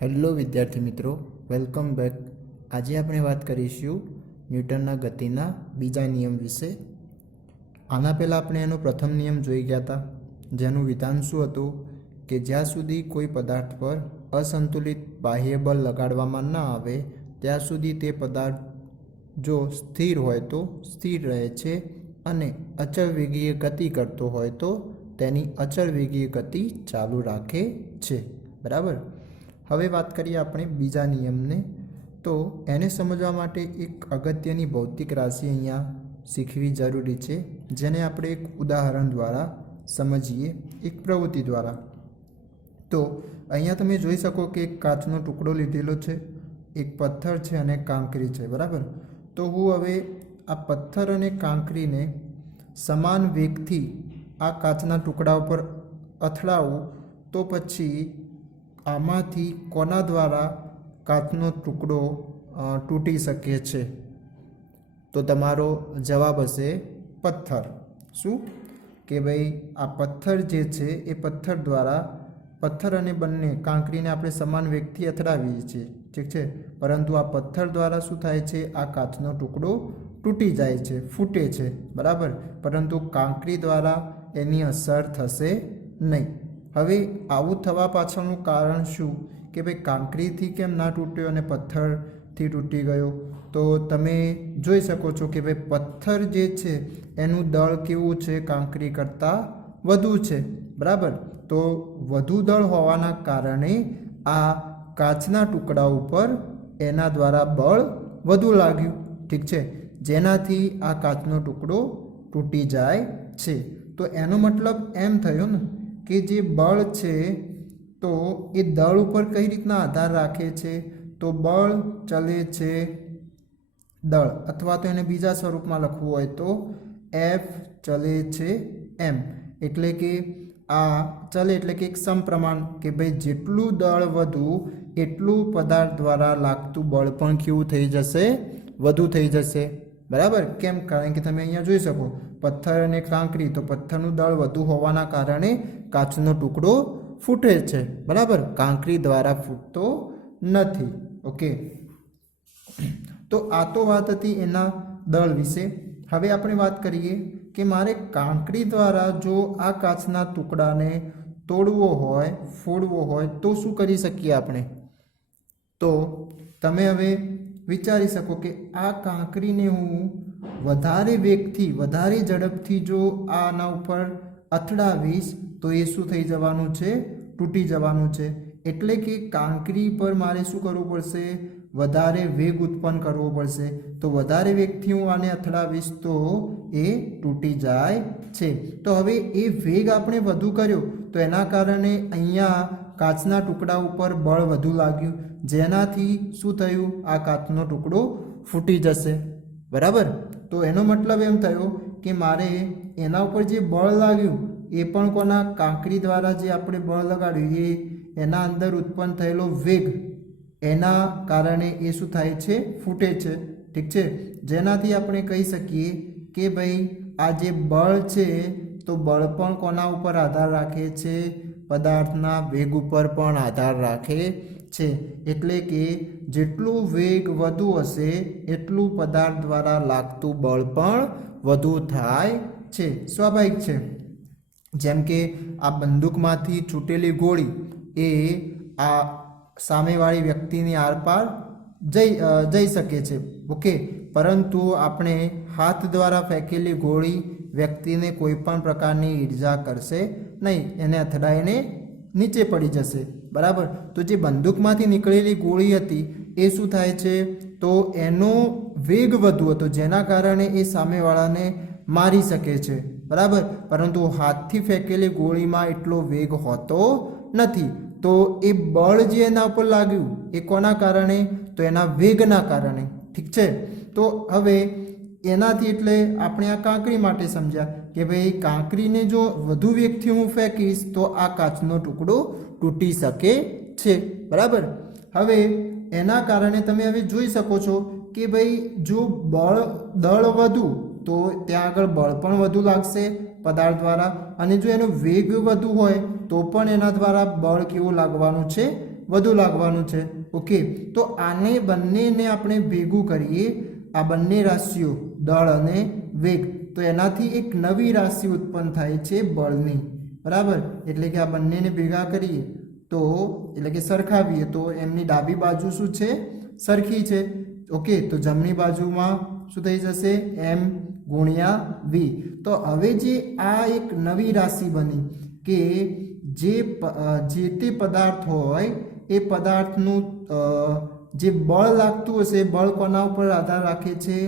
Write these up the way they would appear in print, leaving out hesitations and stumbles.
Hello વિદ્યાર્થી મિત્રો, welcome back. આજે આપણે વાત કરીશું ન્યૂટનના ગતિના બીજા નિયમ વિશે. આના પહેલાં આપણે એનો પ્રથમ નિયમ જોઈ ગયા હતા, જેનું વિધાન શું હતું કે જ્યાં સુધી કોઈ પદાર્થ પર અસંતુલિત બાહ્ય બળ લગાડવામાં ના આવે ત્યાં સુધી તે પદાર્થ જો સ્થિર હોય તો સ્થિર રહે છે અને અચળ વેગીય ગતિ કરતો હોય તો તેની અચળ વેગીય ગતિ ચાલુ રાખે છે. બરાબર. હવે વાત કરીએ આપણે બીજા નિયમને. તો એને સમજવા માટે એક અગત્યની ભૌતિક રાશિ અહીંયા શીખવી જરૂરી છે, જેને આપણે એક ઉદાહરણ દ્વારા સમજીએ, એક પ્રવૃત્તિ દ્વારા. તો અહીંયા તમે જોઈ શકો કે એક કાચનો ટુકડો લીધેલો છે, એક પથ્થર છે અને કાંકરી છે. બરાબર. તો હું હવે આ પથ્થર અને કાંકરીને સમાન વેગથી આ કાચના ટુકડા ઉપર અથડાવું તો પછી આમાંથી કોના દ્વારા કાચનો ટુકડો તૂટી શકે છે? તો તમારો જવાબ હશે પથ્થર. શું કે ભાઈ આ પથ્થર જે છે એ પથ્થર દ્વારા, પથ્થર અને બંને કાંકરીને આપણે સમાન વેગથી અથડાવીએ છીએ, ઠીક છે, પરંતુ આ પથ્થર દ્વારા શું થાય છે? આ કાચનો ટુકડો તૂટી જાય છે, ફૂટે છે. બરાબર. પરંતુ કાંકરી દ્વારા એની અસર થશે નહીં. હવે આવું થવા પાછળનું કારણ શું કે ભાઈ કાંકરીથી કેમ ના તૂટ્યો અને પથ્થરથી તૂટી ગયો? તો તમે જોઈ શકો છો કે ભાઈ પથ્થર જે છે એનું દળ કેવું છે? કાંકરી કરતાં વધુ છે. બરાબર. તો વધુ દળ હોવાના કારણે આ કાચના ટુકડા ઉપર એના દ્વારા બળ વધુ લાગ્યું, ઠીક છે, જેનાથી આ કાચનો ટુકડો તૂટી જાય છે. તો એનો મતલબ એમ થયો ને કે જે બળ છે તો એ દળ ઉપર કઈ રીતના આધાર રાખે છે? તો બળ ચલે છે દળ, અથવા તો એને બીજા સ્વરૂપમાં લખવું હોય તો એફ ચલે છે એમ. એટલે કે આ ચલે એટલે કે એક સમપ્રમાણ, કે ભાઈ જેટલું દળ વધુ એટલું પદાર્થ દ્વારા લાગતું બળ પણ કેવું થઈ જશે? વધુ થઈ જશે. બરાબર. કેમ? કારણ કે તમે અહીંયા જોઈ શકો પથ્થર અને કાંકરી, તો પથ્થરનું દળ વધુ હોવાના કારણે કાચનો ટુકડો ફૂટે છે. બરાબર. કાંકરી દ્વારા ફૂટતો નથી. ઓકે. તો આ તો વાત હતી એના દળ વિશે. હવે આપણે વાત કરીએ કે મારે કાંકરી દ્વારા જો આ કાચના ટુકડાને તોડવો હોય, ફોડવો હોય તો શું કરી શકીએ આપણે? તો તમે હવે વિચારી શકો કે આ કાંકરીને હું વધારે વેગથી, વધારે ઝડપથી જો આના ઉપર અથડાવીશ તો એ શું થઈ જવાનું છે? તૂટી જવાનું છે. એટલે કે કાંકરી પર મારે શું કરવું પડશે? વધારે વેગ ઉત્પન્ન કરવો પડશે. તો વધારે વેગથી હું આને અથડાવીશ તો એ તૂટી જાય છે. તો હવે એ વેગ આપણે વધુ કર્યો તો એના કારણે અહીંયા કાચના ટુકડા ઉપર બળ વધુ લાગ્યું, જેનાથી શું થયું? આ કાચનો ટુકડો ફૂટી જશે. બરાબર. તો એનો મતલબ એમ થયો કે મારે એના ઉપર જે બળ લાગ્યું એ પણ કોના? કાંકરી દ્વારા જે આપણે બળ લગાડ્યું એ એના અંદર ઉત્પન્ન થયેલો વેગ, એના કારણે એ શું થાય છે? ફૂટે છે. ઠીક છે. જેનાથી આપણે કહી શકીએ કે ભાઈ આ જે બળ છે તો બળ પણ કોના ઉપર આધાર રાખે છે? પદાર્થના વેગ ઉપર પણ આધાર રાખે છે. એટલે કે જેટલું વેગ વધુ હશે એટલું પદાર્થ દ્વારા લાગતું બળ પણ વધુ થાય છે. સ્વાભાવિક છે. જેમ કે આ બંદૂકમાંથી છૂટેલી ગોળી એ આ સામેવાળી વ્યક્તિની આરપાર જઈ શકે છે. ઓકે. પરંતુ આપણે હાથ દ્વારા ફેંકેલી ગોળી વ્યક્તિને કોઈ પણ પ્રકારની ઈજા કરશે નહીં, એને અથડાઈને નીચે પડી જશે. બરાબર. તો જે બંદૂકમાંથી નીકળેલી ગોળી હતી એ શું થાય છે? તો એનો વેગ વધુ હતો, જેના કારણે એ સામેવાળાને મારી શકે છે. બરાબર. પરંતુ હાથથી ફેંકેલી ગોળીમાં એટલો વેગ હોતો નથી. તો એ બળ જે એના ઉપર લાગ્યું એ કોના કારણે? તો એના વેગના કારણે. ઠીક છે. તો હવે એનાથી એટલે આપણે આ કાંકરી માટે સમજ્યા કે ભાઈ કાંકરીને જો વધુ વેગથી હું ફેંકીશ તો આ કાચનો ટુકડો તૂટી શકે છે. બરાબર. હવે એના કારણે તમે હવે જોઈ શકો છો કે ભાઈ જો દળ વધુ તો ત્યાં આગળ બળ પણ વધુ લાગશે પદાર્થ દ્વારા, અને જો એનો વેગ વધુ હોય તો પણ એના દ્વારા બળ કેવું લાગવાનું છે? વધુ લાગવાનું છે. ઓકે, તો આને બંનેને આપણે ભેગું કરીએ, આ બંને રાશિઓ દળ અને વેગ, તો એનાથી એક નવી રાશિ ઉત્પન્ન થાય છે બળની. બરાબર, એટલે કે આ બંનેને ભેગા કરીએ તો એટલે કે સરખાવીએ તો એમની ડાબી બાજુ શું છે? સરખી છે. ઓકે, તો જમણી બાજુમાં શું થઈ જશે? m ગુણ્યા v. તો હવે જે આ એક નવી રાશિ બની કે જે તે પદાર્થ હોય એ પદાર્થનું જે બળ લાગતું હશે, બળ કોના ઉપર આધાર રાખે છે?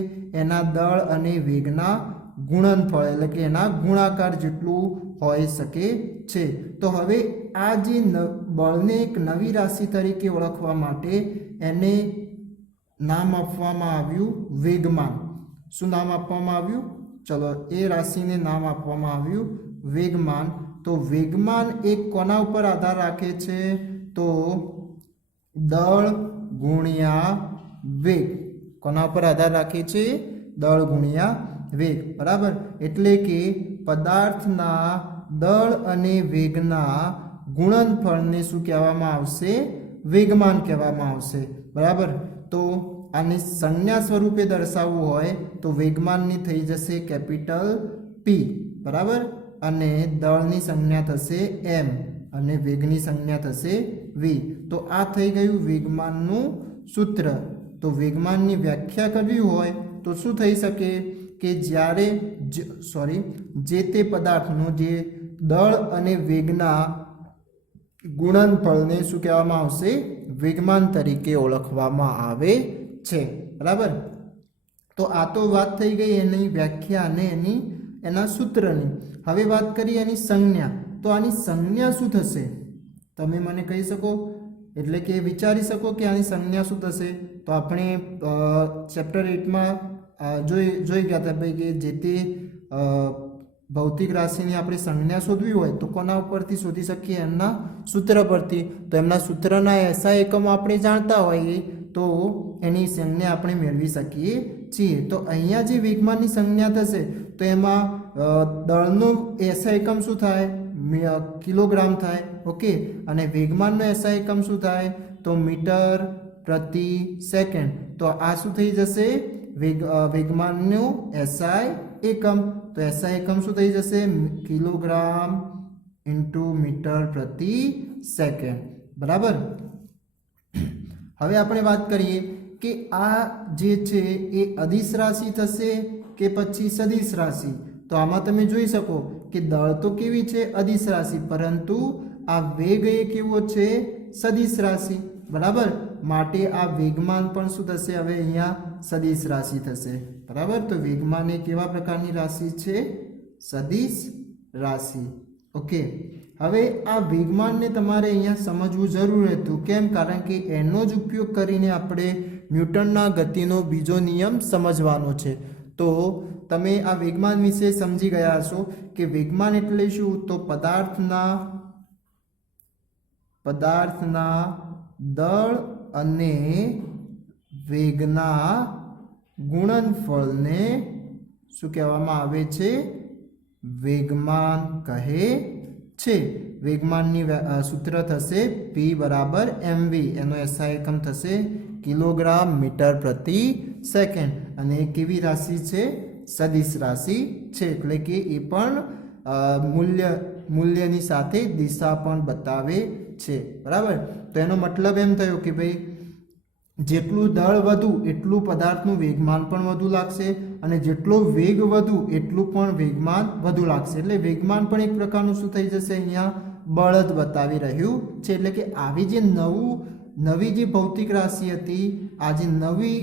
એના દળ અને વેગના ગુણનફળ, એટલે કે એના ગુણાકાર જેટલું હોઈ શકે છે. તો હવે આ જે બળને એક નવી રાશિ તરીકે ઓળખવા માટે એને નામ આપવામાં આવ્યું વેગમાન. શું નામ આપવામાં આવ્યું? ચલો, એ રાશિને નામ આપવામાં આવ્યું વેગમાન. તો વેગમાન એક કોના ઉપર આધાર રાખે છે? તો દળ ગુણ્યા વેગ. કોના ઉપર આધાર રાખે છે? દળ ગુણ્યા વેગ. બરાબર, એટલે કે પદાર્થના દળ અને વેગના ગુણનફળને શું કહેવામાં આવશે? વેગમાન કહેવામાં આવશે. બરાબર, તો આને સંજ્ઞા સ્વરૂપે દર્શાવવું હોય તો વેગમાનની થઈ જશે કેપિટલ P. બરાબર, અને દળની સંજ્ઞા થશે m અને વેગની સંજ્ઞા થશે v. તો આ થઈ ગયું વેગમાનનું સૂત્ર. તો વેગમાનની વ્યાખ્યા કરવી હોય તો શું થઈ શકે કે જ્યારે જે તે પદાર્થનું જે દળ અને વેગના ગુણનફળને શું કહેવામાં આવશે? વેગમાન તરીકે ઓળખવામાં આવે છે. બરાબર, તો આ તો વાત થઈ ગઈ એની વ્યાખ્યા અને એના સૂત્રની. હવે વાત કરીએ એની સંજ્ઞા. તો આની સંજ્ઞા શું થશે? તમે મને કહી શકો, એટલે કે વિચારી શકો કે આની સંજ્ઞા શું થશે? તો આપણે ચેપ્ટર 8માં જોઈ ગયા હતા ભાઈ કે જે તે ભૌતિક રાશિની આપણે સંજ્ઞા શોધવી હોય તો કોના ઉપરથી શોધી શકીએ? એમના સૂત્ર પરથી. તો એમના સૂત્રના એસઆઈ એકમો આપણે જાણતા હોઈએ તો એની સંજ્ઞા આપણે મેળવી શકીએ છીએ. તો અહીંયા જે વેગમાનની સંજ્ઞા થશે તો એમાં દળનું એસઆઈ એકમ શું થાય? કિલોગ્રામ થાય. ઓકે, અને વેગમાનનો એસઆઈ એકમ શું થાય? તો મીટર પ્રતિ સેકન્ડ. તો આ શું થઈ જશે? વેગમાનનું એસઆઈ એકમ. તો એસઆઈ એકમ શું થઈ જશે? કિલોગ્રામ ઇન્ટુ મીટર પ્રતિ સેકન્ડ. બરાબર, હવે આપણે વાત કરીએ કે આ જે છે એ અદિશ રાશિ થશે કે પછી સદિશ રાશિ. તો આમાં તમે જોઈ શકો કે દળ તો કેવી છે? અદિશ રાશિ, પરંતુ આ વેગ એ કેવો છે? સદિશ રાશિ. બરાબર, માટે આ વેગમાન પણ શું થશે? હવે અહીંયા સદિશ રાશિ થશે. બરાબર, તો વેગમાન એ કેવા પ્રકારની રાશિ છે? સદિશ રાશિ. ઓકે, હવે આ વેગમાનને તમારે અહીંયા સમજવું જરૂર હતું. કેમ? કારણ કે એનો જ ઉપયોગ કરીને આપણે ન્યૂટનના ગતિનો બીજો નિયમ સમજવાનો છે. તો તમે આ વેગમાન વિશે સમજી ગયા હશો કે વેગમાન એટલે શું? તો પદાર્થના દળ અને વેગના ગુણનફળને શું કહેવામાં આવે છે? વેગમાન કહે છે. વેગમાનની સૂત્ર થશે P બરાબર mv. એનો એસઆઈ એકમ થશે કિલોગ્રામ મીટર પ્રતિ સેકન્ડ. અને એ કેવી રાશિ છે? સદિશ રાશિ છે. એટલે કે એ પણ મૂલ્યની સાથે દિશા પણ બતાવે છે. બરાબર, તો એનો મતલબ એમ થયો કે ભાઈ જેટલું દળ વધુ એટલું પદાર્થનું વેગમાન પણ વધુ લાગશે, અને જેટલો વેગ વધુ એટલું પણ વેગમાન વધુ લાગશે. એટલે વેગમાન પણ એક પ્રકારનું શું થઈ જશે? અહીંયા બળ જ બતાવી રહ્યું છે. એટલે કે આવી જે નવી જે ભૌતિક રાશિ હતી, આ જે નવી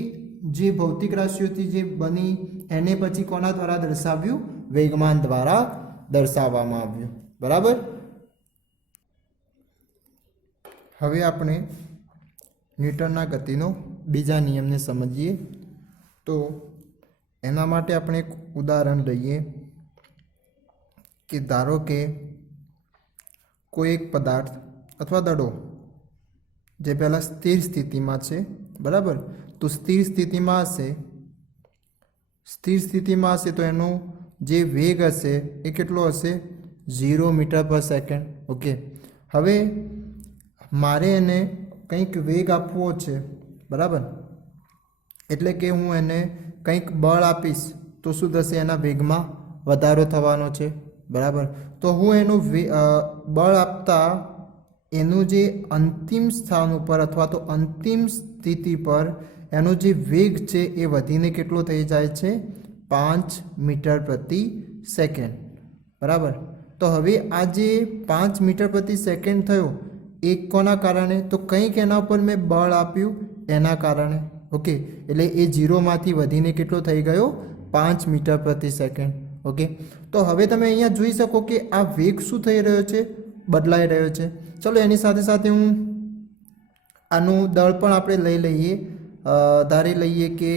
જે ભૌતિક રાશિઓથી જે બની એને પછી કોના દ્વારા દર્શાવ્યું? વેગમાન દ્વારા દર્શાવવામાં આવ્યું. બરાબર, હવે આપણે ન્યૂટનના ગતિનો બીજા નિયમને સમજીએ. તો એના માટે આપણે એક ઉદાહરણ લઈએ કે ધારો કે કોઈ એક પદાર્થ અથવા દડો જે પહેલાં સ્થિર સ્થિતિમાં છે. બરાબર, તો સ્થિર સ્થિતિમાં હશે તો એનો જે વેગ હશે એ કેટલો હશે? 0 મીટર પર સેકન્ડ. ઓકે, હવે મારે એને કંઈક વેગ આપવો છે, બરાબર, એટલે કે હું એને કંઈક બળ આપીશ તો શું થશે, એના વેગમાં વધારો થવાનો છે, બરાબર. તો હું એનું બળ આપતા એનું જે અંતિમ સ્થાન ઉપર અથવા તો અંતિમ સ્થિતિ પર એનો જે વેગ છે એ વધીને કેટલો થઈ જાય છે, 5 મીટર પ્રતિ સેકન્ડ, બરાબર. તો હવે આ જે 5 મીટર પ્રતિ સેકન્ડ થયો એ કોના કારણે, તો કંઈક એના ઉપર મેં બળ આપ્યું એના કારણે. ઓકે, એટલે એ 0માંથી વધીને કેટલો થઈ ગયો, 5 મીટર પ્રતિ સેકન્ડ. ઓકે, તો હવે તમે અહીંયા જોઈ શકો કે આ વેગ શું થઈ રહ્યો છે, બદલાઈ રહ્યો છે. ચલો એની સાથે સાથે હું આનું દળ પણ આપણે લઈ લઈએ, ધારી લઈએ કે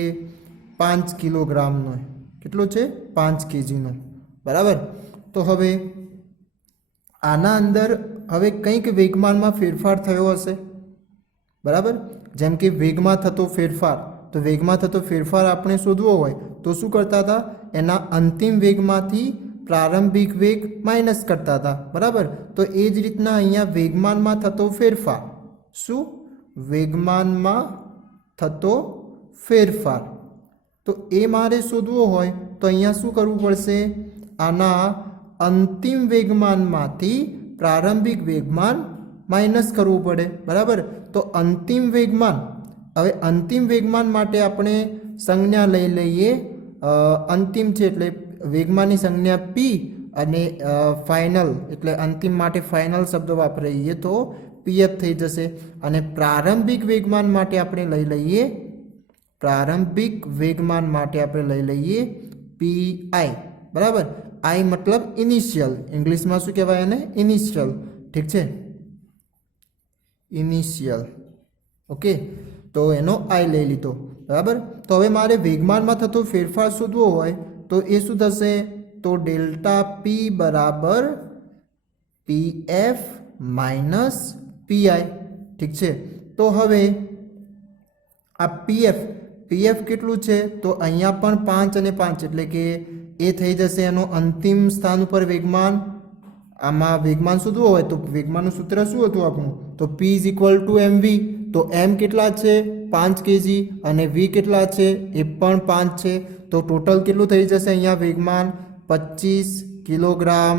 5 કિલોગ્રામનો, કેટલો છે, 5 kgનો, બરાબર. તો હવે આના અંદર હવે કંઈક વેગમાનમાં ફેરફાર થયો હશે, બરાબર. જેમ કે વેગમાં થતો ફેરફાર, તો વેગમાં થતો ફેરફાર આપણે શોધવો હોય તો શું કરતા હતા, એના અંતિમ વેગમાંથી પ્રારંભિક વેગ માઇનસ કરતા હતા, બરાબર. તો એ જ રીતના અહીંયા વેગમાનમાં થતો ફેરફાર, શું, વેગમાનમાં થતો ફેરફાર, તો એ મારે શોધવો હોય તો અહીંયા શું કરવું પડશે, આના અંતિમ વેગમાનમાંથી પ્રારંભિક વેગમાન માઇનસ કરવું પડે, બરાબર. તો અંતિમ વેગમાન, હવે અંતિમ વેગમાન માટે આપણે સંજ્ઞા લઈ લઈએ, અંતિમ છે એટલે વેગમાનની સંજ્ઞા p અને ફાઇનલ એટલે અંતિમ માટે ફાઇનલ શબ્દ વાપરીએ તો pf થઈ જશે. અને પ્રારંભિક વેગમાન માટે આપણે લઈ લઈએ, પ્રારંભિક વેગમાન માટે આપણે લઈ લઈએ pi, બરાબર. I મતલબ ઇનિશિયલ, ઇંગ્લિશમાં શું કહેવાય એને, ઇનિશિયલ, ઠીક છે, ઇનિશિયલ. ઓકે, તો એનો I લઈ લીધો, બરાબર. તો હવે મારે વેગમાનમાં થતો ફેરફાર શોધવો હોય તો એ શું થશે, તો ડેલ્ટા p બરાબર pf માઇનસ pi, ઠીક છે. તો હવે આ pf કેટલું છે, તો અહીંયા પણ 5 અને 5 એટલે કે એ થઈ જશે એનો અંતિમ સ્થાન ઉપર વેગમાન. આમાં વેગમાન શોધવું હોય તો વેગમાનનું સૂત્ર શું હતું આપણું, તો p = mv. તો m કેટલા છે, 5 kg, અને v કેટલા છે, એ પણ 5 છે. તો ટોટલ કેટલું થઈ જશે અહીંયા વેગમાન, 25 કિલોગ્રામ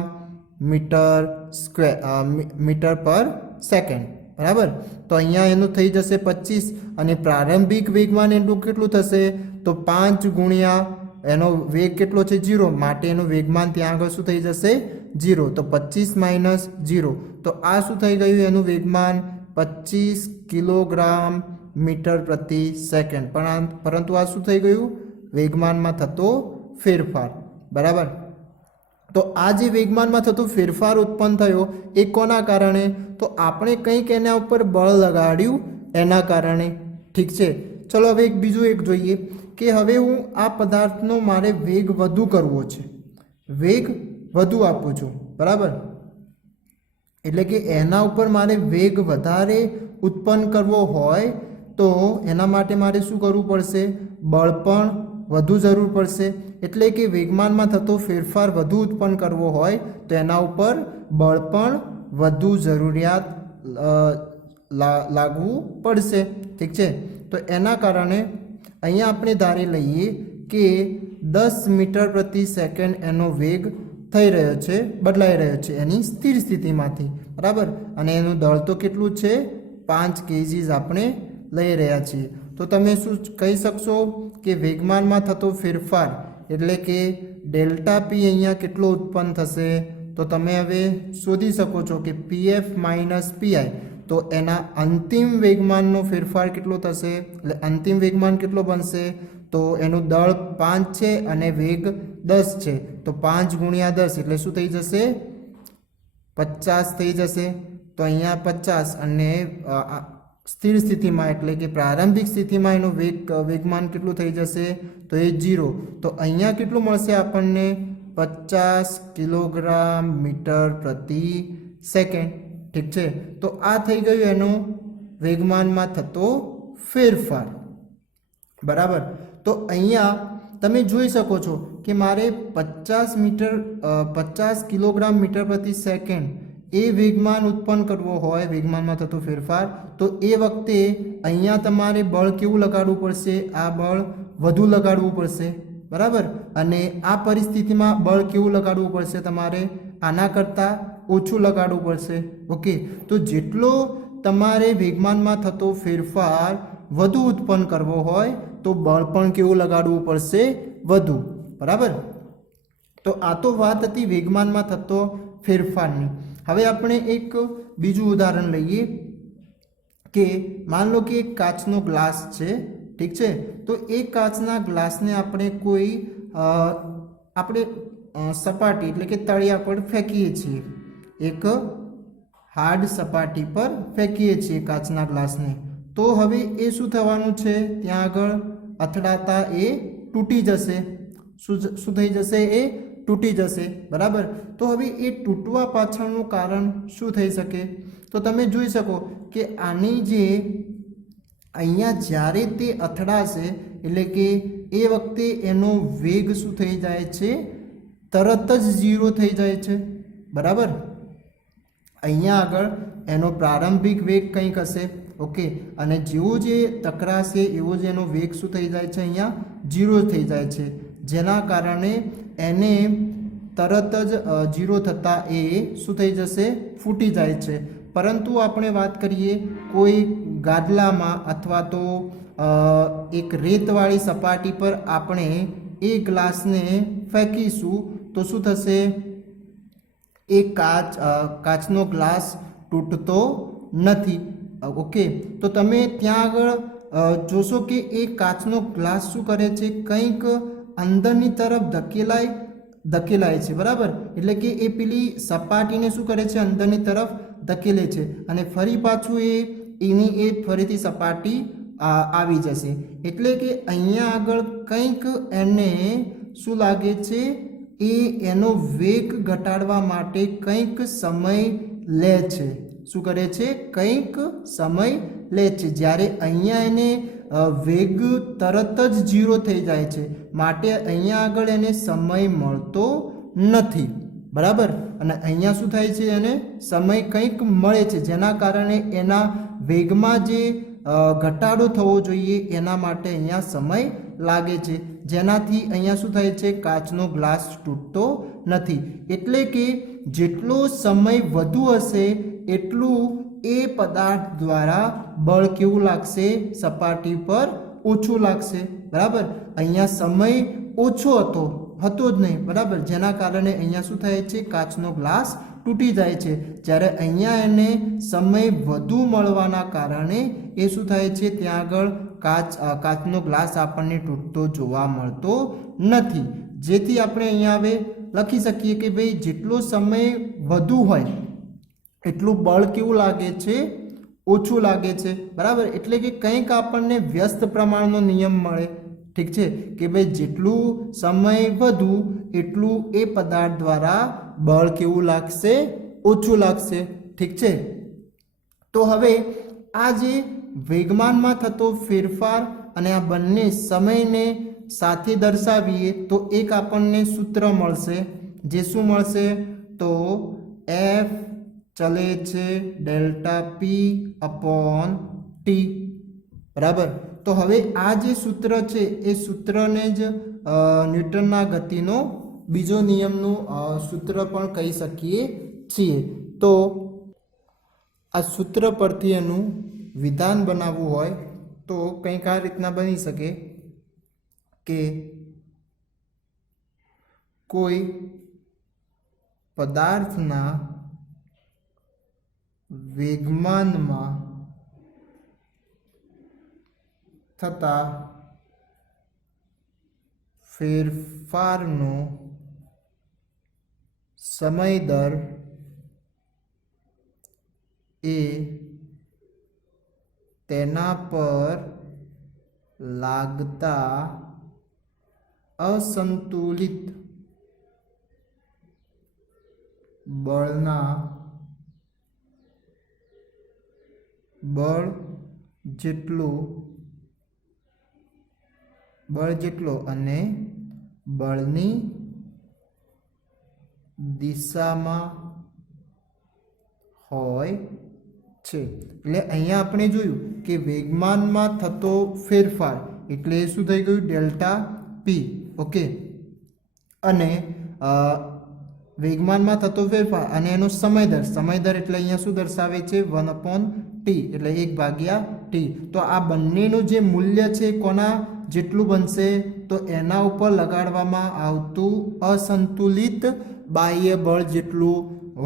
મીટર પર સેકન્ડ, બરાબર. તો અહીંયા એનું થઈ જશે 25, અને પ્રારંભિક વેગમાન એનું કેટલું થશે, તો 5 ગુણ્યા એનો વેગ કેટલો છે, 0, માટે એનું વેગમાન ત્યાં આગળ શું થઈ જશે, 0. તો 25 માઇનસ 0, તો આ શું થઈ ગયું, એનું વેગમાન 25 કિલોગ્રામ મીટર પ્રતિ સેકન્ડ. પરંતુ આ શું થઈ ગયું, વેગમાનમાં થતો ફેરફાર, બરાબર. તો આ જે વેગમાનમાં થતો ફેરફાર ઉત્પન્ન થયો એ કોના કારણે, તો આપણે કંઈક એના ઉપર બળ લગાડ્યું એના કારણે, ઠીક છે. ચલો હવે બીજું એક જોઈએ કે હવે હું આ પદાર્થનો મારે વેગ વધુ કરવો છે, વેગ વધુ આપું છું, બરાબર. એટલે કે એના ઉપર મારે વેગ વધારે ઉત્પન્ન કરવો હોય તો એના માટે મારે શું કરવું પડશે, બળ પણ વધુ જરૂર પડશે. એટલે કે વેગમાનમાં થતો ફેરફાર વધુ ઉત્પન્ન કરવો હોય તો એના ઉપર બળ પણ વધુ જરૂરિયાત લાગવું પડશે, ઠીક છે. તો એના કારણે અહીંયા આપણે ધારી લઈએ કે 10 મીટર પ્રતિ સેકન્ડ એનો વેગ થઈ રહ્યો છે, બદલાઈ રહ્યો છે એની સ્થિર સ્થિતિમાંથી, બરાબર. અને એનું દળ તો કેટલું છે, 5 kg આપણે લઈ રહ્યા છીએ. તો તમે શું કહી શકશો કે વેગમાનમાં થતો ફેરફાર એટલે કે ડેલ્ટા પી અહીંયા કેટલો ઉત્પન્ન થશે, તો તમે હવે શોધી શકો છો કે pf માઇનસ pi, તો એના અંતિમ વેગમાનનો ફેરફાર કેટલો થશે, એટલે અંતિમ વેગમાન કેટલો બનશે, તો એનું દળ 5 છે અને વેગ 10 છે. તો 5 ગુણ્યા 10 એટલે શું થઈ જશે, 50 થઈ જશે. તો અહીંયા 50 અને સ્થિર સ્થિતિમાં એટલે કે પ્રારંભિક સ્થિતિમાં એનું વેગમાન કેટલું થઈ જશે, તો એ 0. તો અહીંયા કેટલું મળશે આપણને, 50 કિલોગ્રામ મીટર પ્રતિ સેકન્ડ, ઠીક છે. તો આ થઈ ગયું એનું વેગમાનમાં થતો ફેરફાર, બરાબર. તો અહીંયા તમે જોઈ શકો છો કે મારે 50 કિલોગ્રામ મીટર પ્રતિ સેકન્ડ એ વેગમાન ઉત્પન્ન કરવો હોય, વેગમાનમાં થતો ફેરફાર, તો એ વખતે અહીંયા તમારે બળ કેવું લગાડવું પડશે? આ બળ વધુ લગાડવું પડશે, બરાબર. અને આ પરિસ્થિતિમાં બળ કેવું લગાડવું પડશે? તમારે આના કરતાં ઓછું લગાડવું પડશે. ઓકે, તો જેટલો તમારે વેગમાનમાં થતો ફેરફાર વધુ ઉત્પન્ન કરવો હોય તો બળ પણ કેવું લગાડવું પડશે? વધુ, બરાબર. તો આ તો વાત હતી વેગમાનમાં થતો ફેરફારની. હવે આપણે એક બીજું ઉદાહરણ લઈએ કે માન લો કે એક કાચનો ગ્લાસ છે, ઠીક છે. તો એ કાચના ગ્લાસને આપણે કોઈ સપાટી એટલે કે તળિયા પર ફેંકીએ છીએ, એક હાર્ડ સપાટી પર ફેંકીએ છીએ કાચના ગ્લાસને. તો હવે એ શું થવાનું છે? ત્યાં આગળ અથડાતા એ તૂટી જશે. શું થઈ જશે? એ તૂટી જશે, બરાબર. તો હવે એ તૂટવા પાછળનું કારણ શું થઈ શકે? તો તમે જોઈ શકો કે આની જે અહીંયા જ્યારે તે અથડાશે એટલે કે એ વખતે એનો વેગ શું થઈ જાય છે? તરત જ 0 થઈ જાય છે, બરાબર. અહીંયા આગળ એનો પ્રારંભિક વેગ કંઈક હશે, ઓકે. અને જેવું જે ટકરાશે એવો જ એનો વેગ શું થઈ જાય છે? અહીંયા 0 થઈ જાય છે, જેના કારણે એને તરત જ 0 થતાં એ શું થઈ જશે? ફૂટી જાય છે. પરંતુ આપણે વાત કરીએ કોઈ ગાદલામાં અથવા તો એક રેતવાળી સપાટી પર આપણે એ ગ્લાસને ફેંકીશું તો શું થશે? એ કાચનો ગ્લાસ તૂટતો નથી, ઓકે. તો તમે ત્યાં આગળ જોશો કે એ કાચનો ગ્લાસ શું કરે છે? કંઈક અંદરની તરફ ધકેલાય છે, બરાબર. એટલે કે એ પેલી સપાટીને શું કરે છે? અંદરની તરફ ધકેલે છે અને ફરી પાછું એની ફરીથી સપાટી આવી જશે. એટલે કે અહીંયા આગળ કંઈક એને શું લાગે છે? એનો વેગ ઘટાડવા માટે કંઈક સમય લે છે. શું કરે છે? કંઈક સમય લે છે. જ્યારે અહીંયા એને વેગ તરત જ 0 થઈ જાય છે, માટે અહીંયા આગળ એને સમય મળતો નથી, બરાબર. અને અહીંયા શું થાય છે? એને સમય કંઈક મળે છે, જેના કારણે એના વેગમાં જે ઘટાડો થવો જોઈએ એના માટે અહીંયા સમય લાગે છે, જેનાથી અહીંયા શું થાય છે? કાચનો ગ્લાસ તૂટતો નથી. એટલે કે જેટલો સમય વધુ હશે એટલું એ પદાર્થ દ્વારા બળ કેવું લાગશે? સપાટી પર ઓછું લાગશે, બરાબર. અહીંયા સમય ઓછો હતો જ નહીં, બરાબર. જેના કારણે અહીંયા શું થાય છે? કાચનો ગ્લાસ તૂટી જાય છે. જ્યારે અહીંયા એને સમય વધુ મળવાના કારણે એ શું થાય છે? ત્યાં આગળ કાચનો ગ્લાસ આપણને તૂટતો જોવા મળતો નથી. જેથી આપણે અહીંયા હવે લખી શકીએ કે ભાઈ જેટલો સમય વધુ હોય એટલું બળ કેવું લાગે છે? ઓછું લાગે છે, બરાબર. એટલે કે કંઈક આપણને વ્યસ્ત પ્રમાણનો નિયમ મળે, ઠીક છે. કે ભાઈ જેટલું સમય વધુ એટલું એ પદાર્થ દ્વારા બળ કેવું લાગશે? ઓછું લાગશે, ઠીક છે. તો હવે આ જે વેગમાનમાં થતો ફેરફાર અને આ બંને સમયને સાથે દર્શાવીએ તો એક આપણને સૂત્ર મળશે, જે શું મળશે? તો F ચલે છે ડેલ્ટા પી અપોન ટી, બરાબર. તો હવે આ જે સૂત્ર છે એ સૂત્રને જ ન્યૂટનના ગતિનો બીજો નિયમનું સૂત્ર પણ કહી શકીએ છીએ. તો આ સૂત્ર પરથી એનું વિધાન બનાવવું હોય તો કંઈક આ રીતના બની શકે કે કોઈ પદાર્થના વેગમાનમાં થતા ફેરફારનો સમય દર એ તેના પર લાગતા અસંતુલિત બળના બળ જેટલો અને બળની દિશામાં હોય છે. એટલે અહીંયા આપણે જોયું કે વેગમાનમાં થતો ફેરફાર એટલે શું થઈ ગયું ડેલ્ટા પી. ઓકે, અને વેગમાનમાં થતો ફેરફાર અને એનો સમય દર એટલે અહીંયા શું દર્શાવે છે 1/t એટલે 1/t. તો આ બંનેનું જે મૂલ્ય છે કોના જેટલું બનશે તો એના ઉપર લગાડવામાં આવતું અસંતુલિત બાહ્ય બળ જેટલું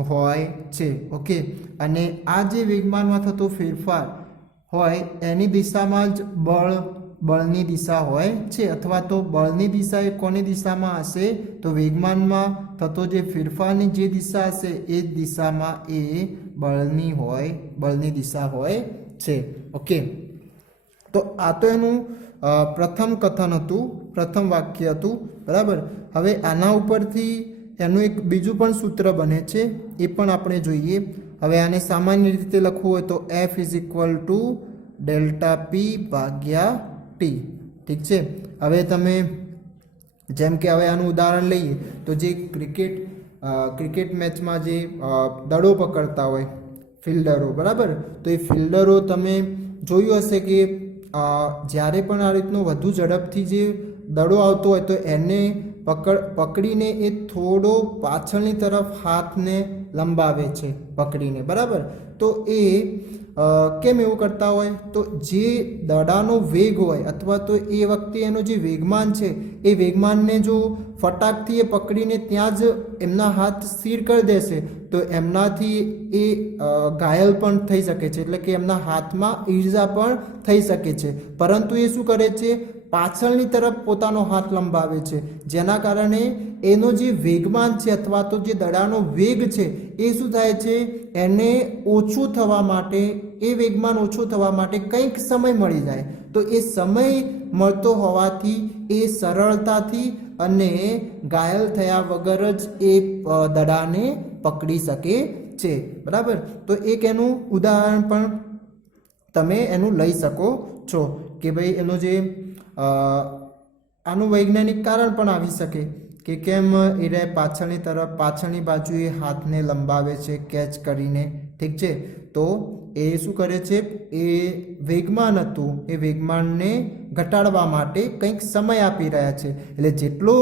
હોય છે. ઓકે, અને આ જે વેગમાનમાં થતો ફેરફાર હોય એની દિશામાં જ બળની દિશા હોય છે, અથવા તો બળની દિશા એ કોની દિશામાં હશે તો વેગમાનમાં થતો જે ફેરફારની જે દિશા હશે એ જ દિશામાં એ બળની દિશા હોય છે. ઓકે, તો આ તો એનું પ્રથમ કથન હતું, પ્રથમ વાક્ય હતું. બરાબર, હવે આના ઉપરથી એનું એક બીજું પણ સૂત્ર બને છે, એ પણ આપણે જોઈએ. હવે આને સામાન્ય રીતે લખવું હોય તો F = ડેલ્ટા પી ભાગ્યા ટી. ઠીક છે. હવે તમે જેમ કે હવે આનું ઉદાહરણ લઈએ તો જે ક્રિકેટ મેચમાં જે દડો પકડતા હોય ફિલ્ડરો, બરાબર, તો એ ફિલ્ડરો તમે જોયું હશે કે જ્યારે પણ આ રીતનો વધુ ઝડપથી જે દડો આવતો હોય તો એને પકડીને એ થોડો પાછળની તરફ હાથને લંબાવે છે પકડીને. બરાબર, તો એ કેમ એવું કરતા હોય તો જે દડાનો વેગ હોય અથવા તો એ વખતે એનો જે વેગમાન છે એ વેગમાનને જો ફટાકથી એ પકડીને ત્યાં જ એમના હાથ સ્થિર કરી દેશે તો એમનાથી એ ઘાયલ પણ થઈ શકે છે, એટલે કે એમના હાથમાં ઈજા પણ થઈ શકે છે. પરંતુ એ શું કરે છે પાછળની તરફ પોતાનો હાથ લંબાવે છે, જેના કારણે એનો જે વેગમાન છે અથવા તો જે દડાનો વેગ છે એ શું થાય છે એને ઓછું થવા માટે, એ વેગમાન ઓછું થવા માટે કંઈક સમય મળી જાય. તો એ સમય મળતો હોવાથી એ સરળતાથી અને ઘાયલ થયા વગર જ એ દડાને પકડી શકે છે. બરાબર, તો એક એનું ઉદાહરણ પણ તમે એનું લઈ શકો છો કે ભાઈ એનો જે આનું વૈજ્ઞાનિક કારણ પણ આવી શકે કે કેમ એ પાછળની બાજુએ હાથને લંબાવે છે કેચ કરીને. ઠીક છે, તો એ શું કરે છે એ વેગમાન હતું એ વેગમાનને ઘટાડવા માટે કંઈક સમય આપી રહ્યા છે. એટલે જેટલો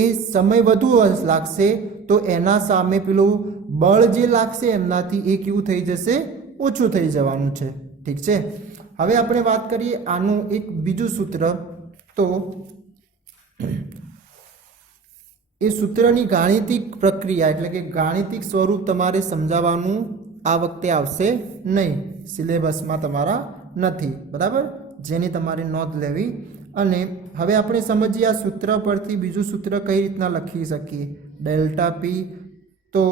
એ સમય વધુ લાગશે તો એના સામે પેલું બળ જે લાગશે એમનાથી એ કેવું થઈ જશે ઓછું થઈ જવાનું છે. ઠીક છે, હવે આપણે વાત કરીએ આનું એક બીજું સૂત્ર. તો એ સૂત્રની ગાણિતિક પ્રક્રિયા એટલે કે ગાણિતિક સ્વરૂપ તમારે સમજાવવાનું આ વખતે આવશે નહીં, સિલેબસમાં તમારા નથી. બરાબર, જેની તમારે નોંધ લેવી. અને હવે આપણે સમજીએ આ સૂત્ર પરથી બીજું સૂત્ર કઈ રીતના લખી શકીએ ડેલ્ટા પી. તો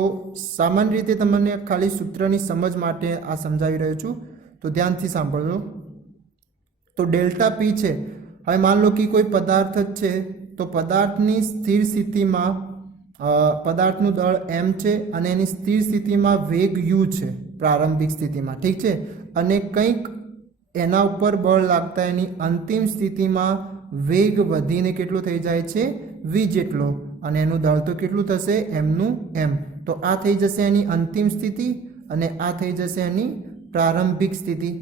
સામાન્ય રીતે તમને ખાલી સૂત્રની સમજ માટે આ સમજાવી રહ્યો છું, તો ધ્યાનથી સાંભળજો. તો ડેલ્ટા પી છે, હવે માન લો કે કોઈ પદાર્થ જ છે તો પદાર્થની સ્થિર સ્થિતિમાં પદાર્થનું દળ m છે અને એની સ્થિર સ્થિતિમાં વેગ u છે પ્રારંભિક સ્થિતિમાં. ઠીક છે, અને કંઈક એના ઉપર બળ લાગતા એની અંતિમ સ્થિતિમાં વેગ વધીને કેટલું થઈ જાય છે v જેટલો, અને એનું દળ તો કેટલું થશે mનું m. તો આ થઈ જશે એની અંતિમ સ્થિતિ અને આ થઈ જશે એની પ્રારંભિક સ્થિતિ.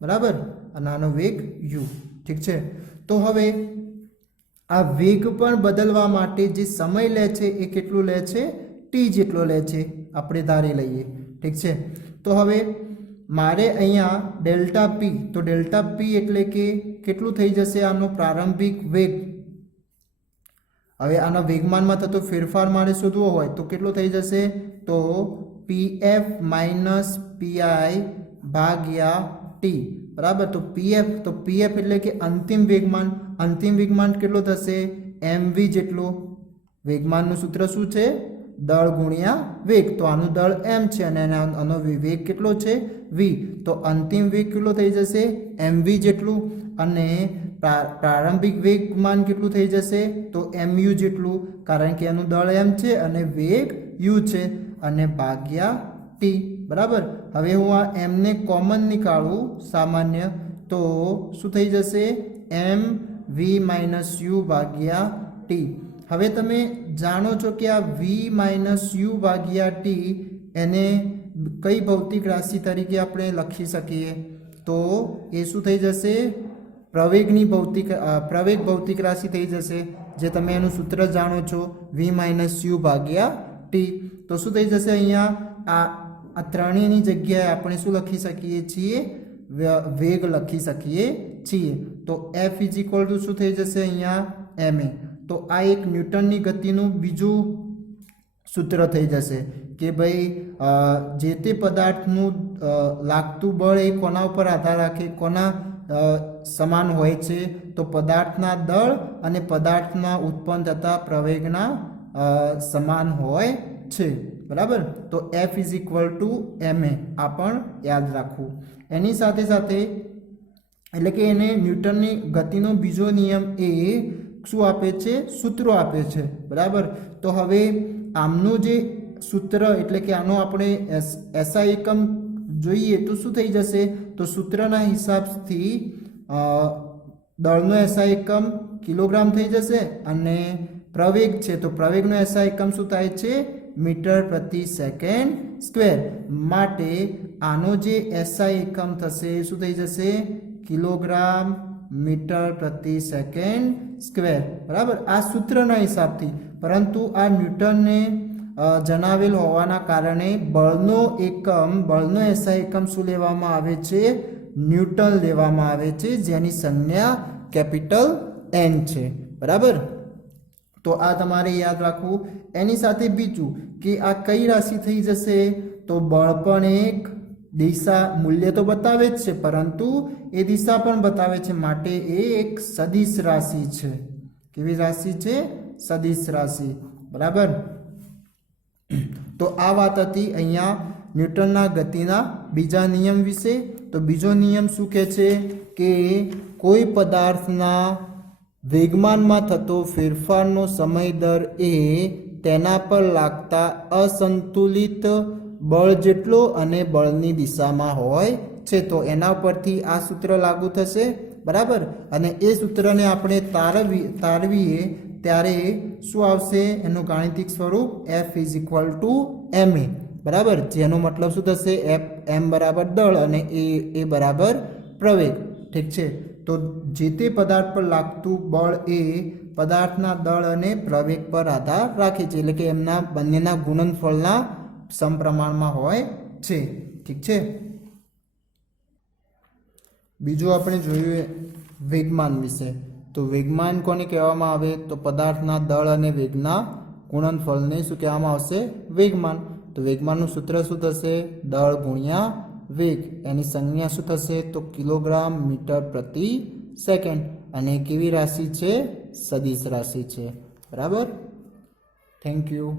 બરાબર, અને આનો વેગ u. ઠીક છે, તો હવે આ વેગ પણ બદલવા માટે જે સમય લે છે એ કેટલું લે છે t જેટલો લે છે, આપણે ધારી લઈએ. ઠીક છે, તો હવે મારે અહીંયા ડેલ્ટા પી, તો ડેલ્ટા પી એટલે કે કેટલું થઈ જશે આનો પ્રારંભિક વેગ. હવે આના વેગમાનમાં થતો ફેરફાર મારે શોધવો હોય તો કેટલો થઈ જશે તો pf - pi ભાગ્યા t. બરાબર, તો pf એટલે કે અંતિમ વેગમાન કેટલો થશે mv જેટલો. વેગમાનનું સૂત્ર શું છે દળ ગુણ્યા વેગ, તો આનું દળ m છે અને આનો વેગ કેટલો છે v, તો અંતિમ વેગ કેટલો થઈ જશે mv જેટલું, અને પ્રારંભિક વેગમાન કેટલું થઈ જશે તો mu જેટલું, કારણ કે એનું દળ m છે અને વેગ u છે, અને ભાગ્યા t. બરાબર, હવે હું આ m ને કોમન નીકાળું સામાન્ય, તો શું થઈ જશે mv - u ભાગ્યા t. હવે તમે જાણો છો કે આ v - u ભાગ્યા t એને કઈ ભૌતિક રાશિ તરીકે આપણે લખી શકીએ? તો એ શું થઈ જશે? પ્રવેગ ભૌતિક રાશિ થઈ જશે, જે તમે એનું સૂત્ર જાણો છો, v-u/t. તો શું થઈ જશે? અહીંયા આ ત્રણેયની જગ્યાએ આપણે શું લખી શકીએ છીએ? વેગ લખી શકીએ છીએ. તો F = શું થઈ જશે? અહીંયા ma. તો આ એક ન્યૂટનની ગતિનું બીજું સૂત્ર થઈ જશે કે ભાઈ જે તે પદાર્થનું લાગતું બળ એ કોના ઉપર આધાર રાખે? કોના સમાન હોય છે? તો પદાર્થના દળ અને પદાર્થના ઉત્પન્ન થતા પ્રવેગના સમાન હોય છે. બરાબર? તો F = ma. આ પણ યાદ રાખવું. એની સાથે સાથે એટલે કે એને ન્યૂટનની ગતિનો બીજો નિયમ એ શું આપે છે? સૂત્રો આપે છે. બરાબર? તો હવે આમનું જે સૂત્ર એટલે કે આનો આપણે SI એકમ જોઈએ તો શું થઈ જશે? તો સૂત્રના હિસાબથી દળનો SI એકમ કિલોગ્રામ થઈ જશે અને પ્રવેગ છે તો પ્રવેગનો SI એકમ શું થાય છે? મીટર/સેકન્ડ². માટે આનો જે SI એકમ થશે શું થઈ જશે? કિલોગ્રામ મીટર/સેકન્ડ². બરાબર? આ સૂત્રના હિસાબથી. પરંતુ આ ન્યૂટનને જણાવેલ હોવાના કારણે બળનો SI એકમ શું લેવામાં આવે છે? ન્યૂટન લેવામાં આવે છે, જેની સંજ્ઞા કેપિટલ N છે. બરાબર? તો આ તમારે યાદ રાખવું. એની સાથે બીજું કે આ કઈ રાશિ થઈ જશે? તો બળ પણ એક દિશા મૂલ્ય તો બતાવે જ છે, પરંતુ એ દિશા પણ બતાવે છે, માટે એ એક સદિશ રાશિ છે. કેવી રાશિ છે? સદિશ રાશિ. બરાબર? તો આ વાત હતી અહીંયા ન્યૂટનના ગતિના બીજા નિયમ વિશે. તો બીજો નિયમ શું કહે છે? કે કોઈ પદાર્થના વેગમાનમાં થતો ફેરફારનો સમય દર એ તેના પર લાગતા અસંતુલિત બળ જેટલો અને બળની દિશામાં હોય છે. તો એના ઉપરથી આ સૂત્ર લાગુ થશે. બરાબર? અને એ સૂત્રને આપણે તારવીએ ત્યારે શું આવશે? એનું ગાણિતિક સ્વરૂપ F = ma. બરાબર? જેનો મતલબ શું થશે? m = દળ અને a = પ્રવેગ. ઠીક છે? તો જે તે પદાર્થ પર લાગતું બળ એ પદાર્થના દળ અને પ્રવેગ પર આધાર રાખે છે, એટલે કે એમના બંનેના ગુણનફળના સમપ્રમાણમાં હોય છે. ઠીક છે? બીજું આપણે જોઈએ વેગમાન વિશે. તો વેગમાન કોને કહેવામાં આવે? તો પદાર્થના દળ અને વેગના ગુણનફળને શું કહેવામાં આવશે? વેગમાન. તો વેગમાનનું સૂત્ર શું થશે? દળ ગુણ્યા વેગ. એની સંજ્ઞા શું થશે? તો કિલોગ્રામ મીટર/સેકન્ડ. અને કેવી રાશિ છે? સદિશ રાશિ છે. બરાબર? Thank you.